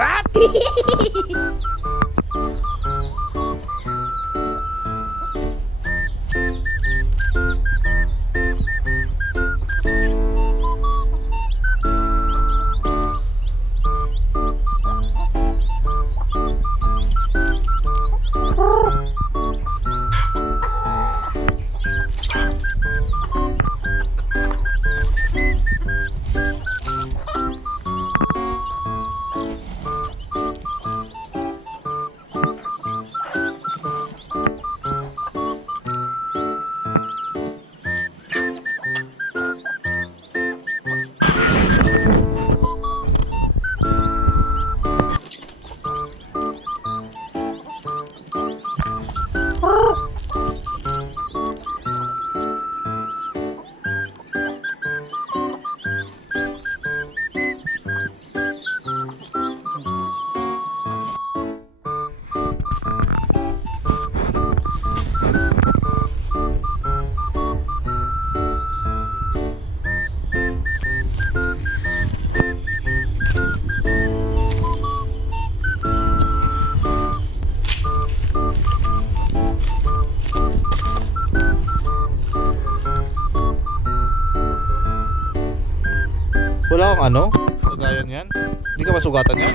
What? Wala kang ano? Kagayan yan? Hindi ka masugatan yan?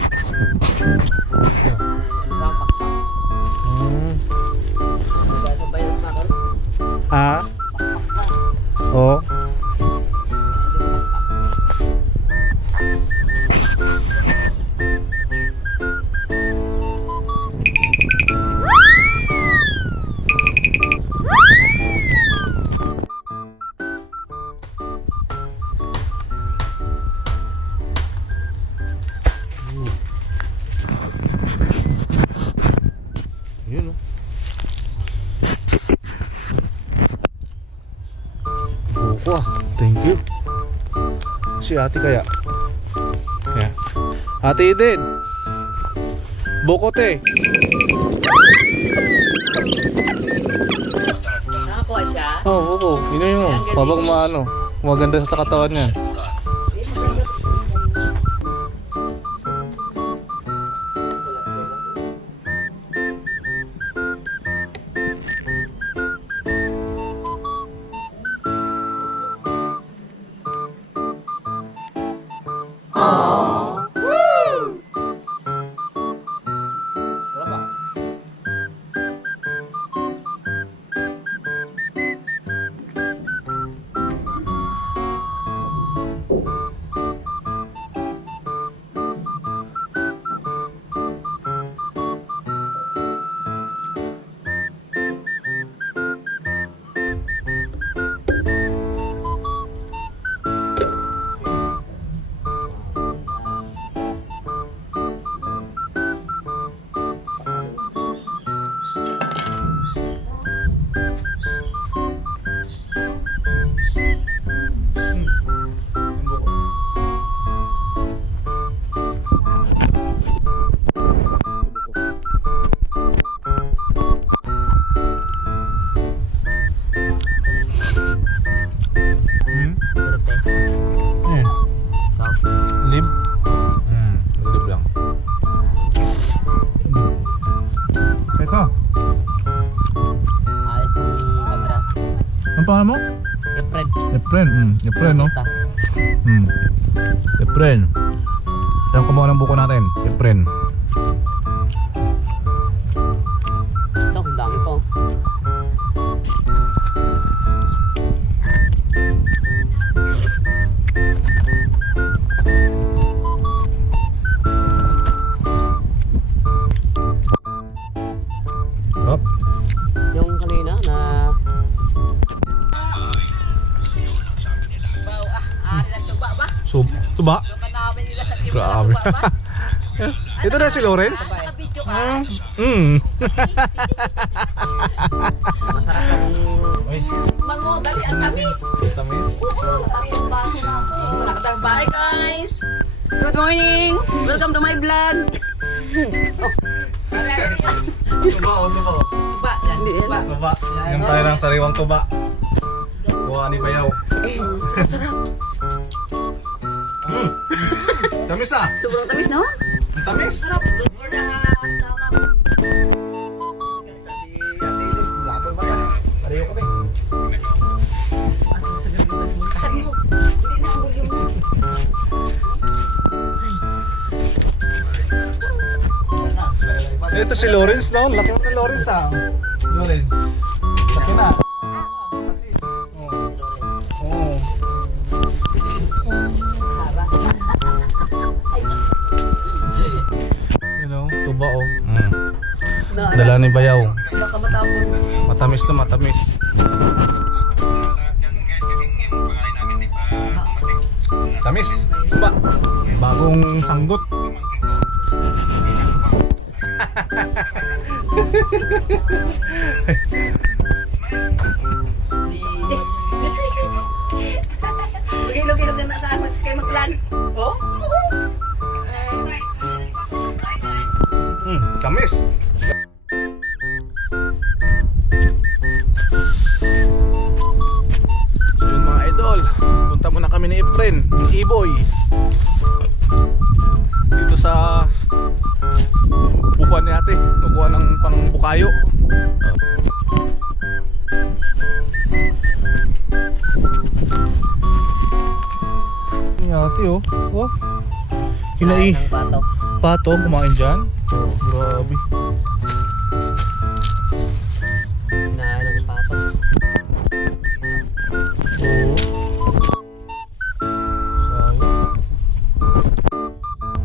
Ah? Oo. Yun oh. Buko ah. Thank you. Si ate kaya. Yeah. Ate Eden. Buko te. Nakakuha siya? Oh, buko. Inumin mo. Habang maano. Maganda sa katawan niya. Lib? Lib lang. Teka. Ayos yung camera. Ang pangalan mo? Efren. Efren. Efren, no? Efren. Alam ko mga ng buko natin. Efren. Ito, ang dami po. Sarap. Yung kanina na... Tuba? Grabe. Ito na si Lawrence? Mango, dali, ang tamis. Tamis? Tamis, baso na ako. Hi guys! Good morning! Welcome to my vlog! Tuba o tuba? Tuba, yan. Tuba. Tuba. Yung tayo ng sariwang tuba. Kuha ni Bayaw. Sarap. Tamis ah! Sobrang tamis, no? tamis. Good for the stomach. Lapon ba ka? Pareho kami. Saan mo? Hindi na sabol yung... Ito si Lawrence no? Laki mo na Lawrence ah. Lawrence. Laki na. Oo. You know, tuba oh. Dala ni Bayaw. Baka matapon. Matamis na matamis. Tamis. Tuba. Bagong sanggot. Lugay-lugay na sa ako sa maglan. Oh? Tamis. So yun mga idol, punta muna kami ni Efren, yung Iboy. Dito sa bukuan ni ate, bukuan ng pang bukayo. Ni ate oh, oh. Kinai. Ng pato. Pato, kumain dyan. Oh, grabe. Kinain ng pato. Oo. Sayang.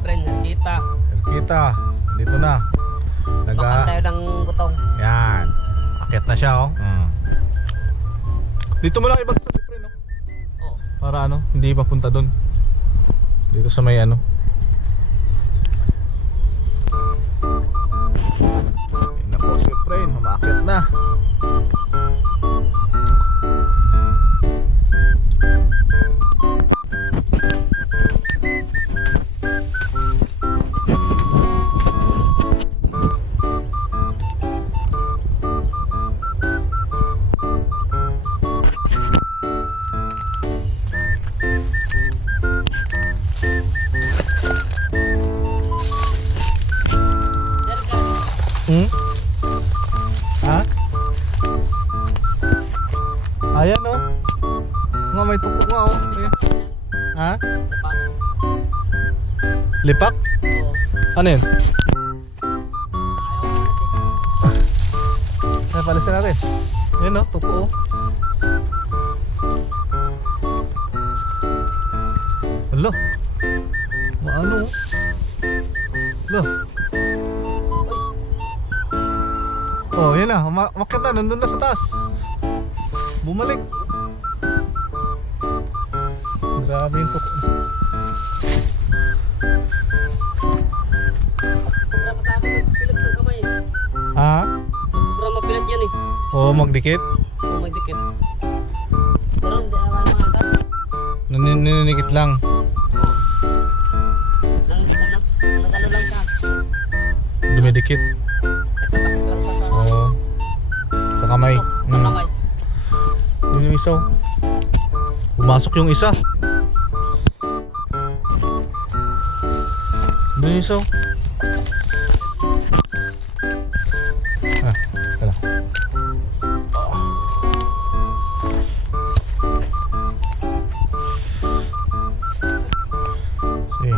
Friend, nakita. Kita, dito na. Baka tayo ng gutong. Yan. Akit na siya oh. Dito mo lang ibagsak pre no? Oh. Para ano, hindi papunta doon. Dito sa may ano. Yan na po si Efren, umakit na. Ha? Ayan oh. Nga may tukok nga oh. Ayan. Ha? Lipak? Ano yun? Ay, palisin natin. Ayan oh, tuko oh. Alo. Maano oh. Alo. Oh, yan na. Umakyat na. Nandun na sa taas. Bumalik. Grabe yung tuko. Ha? Sobrang mapilat yan eh. Oo, magdikit. Oh, may dikit. Pero hindi naman mga agad. Naninikit lang. Nag-ano lang ka. Dumidikit. Nagtatakot lang sa Oo. Sa kamay. sa kamay. Yun yung isa. Pumasok yung isa. Doon yung isa. Ah, sala. Sige.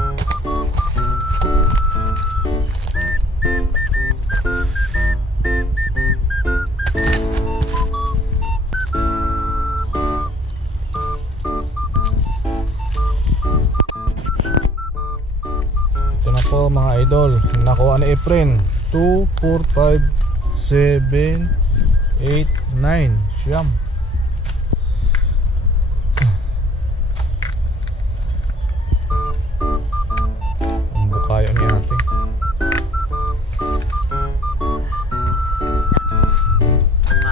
Ito na po mga idol. Nakuha ni Efren. 2, 4, 5, 7, 8, 9. Siyam. Ang bukayo ni ate.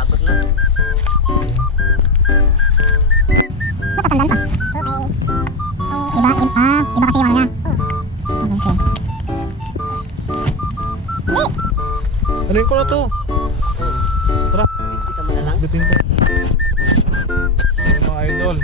Pagod na. Iba kasi yung ano niya. Ano ko na to? Tara, Kita mo na lang. bitin ko. Mga idol.